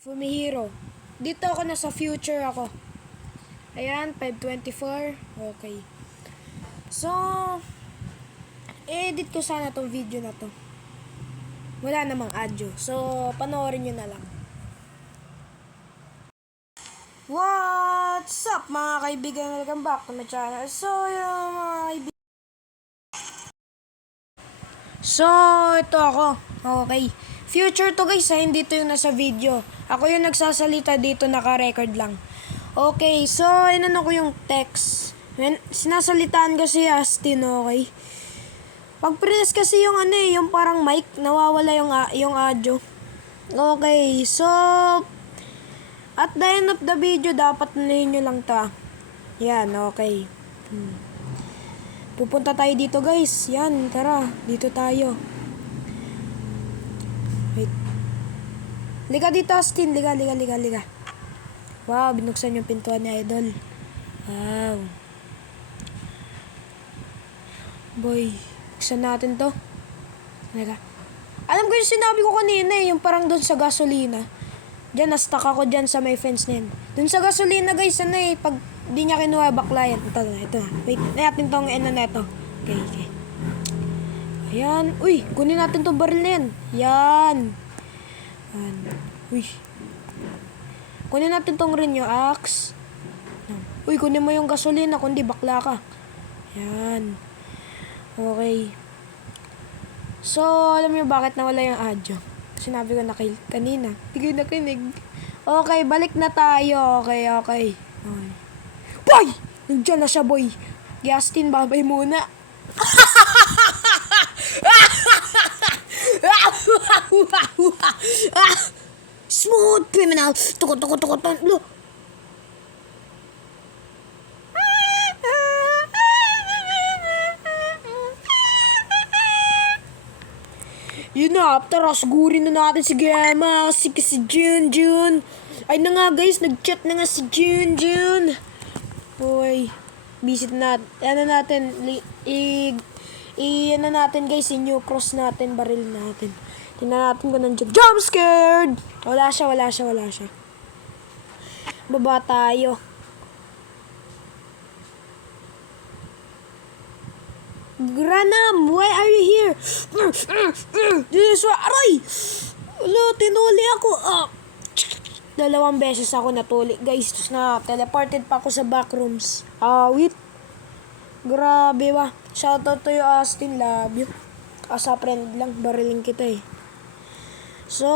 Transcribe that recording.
Fumihiro. Dito ako, nasa future ako. Ayan, 5:24. Okay. So, edit ko sana tong video na to. Wala namang audio. So, panoorin nyo na lang. What's up mga kaibigan? Welcome back to my channel. So, yung mga kaibigan. So, ito ako. Okay. Future to guys, hindi to yung nasa video. Ako yung nagsasalita dito, naka-record lang. Okay, so, inano ko yung text. Sinasalitaan ko si Astin, okay? Pag press kasi yung yung parang mic, nawawala yung audio. Okay, so, at the end of the video, dapat nalayin nyo lang to. Yan, okay. Pupunta tayo dito guys. Yan, tara. Dito tayo. Wait. Liga dito, Astin. Liga. Wow, binuksan yung pintuan ni Idol. Wow. Boy, buksan natin to. Liga. Alam ko yung sinabi ko kanina yung parang doon sa gasolina. Diyan, na-stuck ako dyan sa may fence na yun. Doon sa gasolina guys, pag di niya kinuha, bakla yan. Ito na. Wait, natin tong neto. Okay. Ayan. Uy, kunin natin tong baril na yan. Yan. Uy. Kunin natin tong Renew Axe. Uy, kunin mo yung gasolina, kundi bakla ka. Yan. Okay. So, alam niyo bakit nawala yung audio? Sinabi ko na kanina. Hindi ko nakinig. Okay, balik na tayo. Okay. Boy! Nandiyan na siya, boy. Justin, babay muna. Smooth criminal. Tukot. Look. Yun na, after asgurin na natin si Gemma, si Jun. Ay na nga guys, nag-chat na nga si Jun. Uy, visit natin, natin guys, i-new cross natin, baril natin. Tingnan natin kung nandiyan. Jump scared! Wala siya. Baba tayo. Granam, why are you here? This one, aray! Wala, tinuli ako. 2 beses ako natuli, guys. Tapos na, teleported pa ako sa backrooms. Wait. Grabe ba? Shoutout to you, Astin. Love you. Asa friend lang, barilin kita eh. So,